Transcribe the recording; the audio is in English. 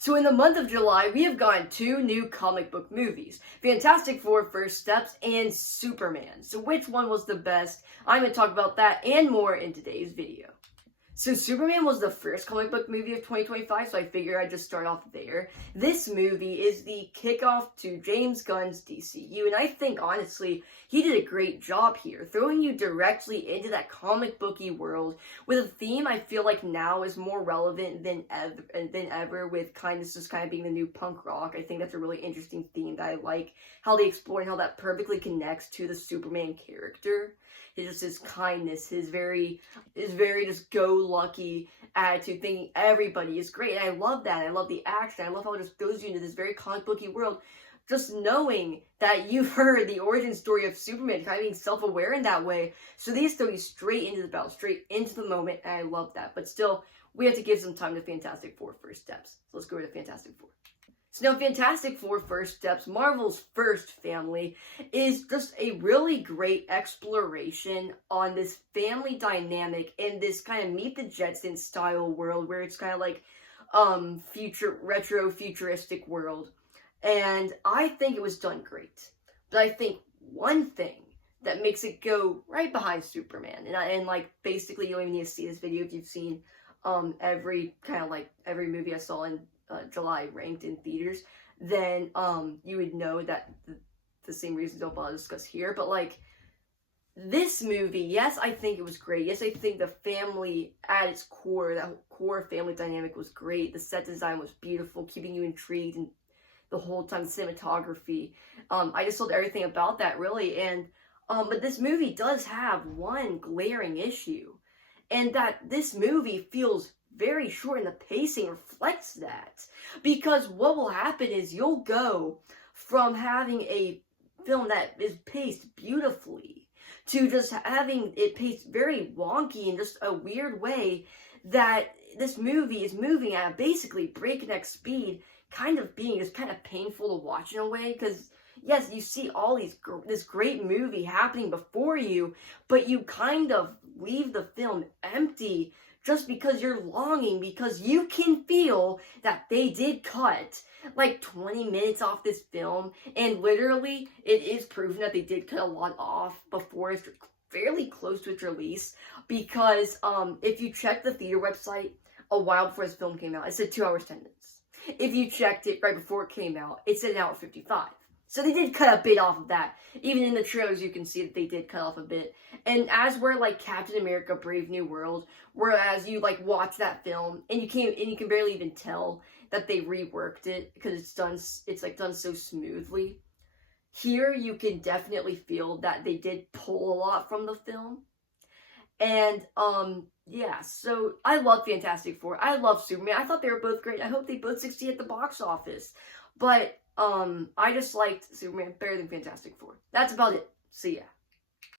So in the month of July, we have gotten two new comic book movies, Fantastic Four First Steps and Superman. So which one was the best? I'm going to talk about that and more in today's video. So Superman was the first comic book movie of 2025, so I figured I'd just start off there. This movie is the kickoff to James Gunn's DCU, and I think, honestly, he did a great job here, throwing you directly into that comic booky world with a theme I feel like now is more relevant than ever with just being the new punk rock. I think that's a really interesting theme that I like how they explore and how that perfectly connects to the Superman character. His kindness, his very just go-lucky attitude, thinking everybody is great. And I love that. I love the action. I love how it just throws you into this very comic booky world. Just knowing that you've heard the origin story of Superman, kind of being self-aware in that way. So these throw you straight into the battle, straight into the moment, and I love that. But still, we have to give some time to Fantastic Four First Steps. So let's go to Fantastic Four. So now, Fantastic Four First Steps, Marvel's first family, is just a really great exploration on this family dynamic in this kind of Meet the Jetsons style world where it's kind of like retro futuristic world. And I think it was done great. But I think one thing that makes it go right behind Superman, and like basically you don't even need to see this video if you've seen every movie I saw in July ranked in theaters, then you would know that the same reasons I'll discuss here. But like this movie, yes, I think it was great. Yes, I think the family at its core, that core family dynamic was great. The set design was beautiful, keeping you intrigued and the whole time. Cinematography, I just loved everything about that, really. And but this movie does have one glaring issue, and that this movie feels very short, and the pacing reflects that. Because what will happen is you'll go from having a film that is paced beautifully to just having it paced very wonky in just a weird way, that this movie is moving at a basically breakneck speed, kind of being just kind of painful to watch in a way. Because yes, you see all this great movie happening before you, but you kind of leave the film empty just because you're longing, because you can feel that they did cut like 20 minutes off this film, and literally it is proven that they did cut a lot off before it's fairly close to its release. Because if you check the theater website a while before this film came out, it said 2 hours 10 minutes. If you checked it right before it came out, it said 1 hour 55. So they did cut a bit off of that. Even in the trailers, you can see that they did cut off a bit. And as we're like Captain America: Brave New World, whereas you like watch that film and you can barely even tell that they reworked it because it's done so smoothly. Here you can definitely feel that they did pull a lot from the film. And yeah, so I love Fantastic Four. I love Superman. I thought they were both great. I hope they both succeed at the box office. But I just liked Superman better than Fantastic Four. That's about it. So yeah.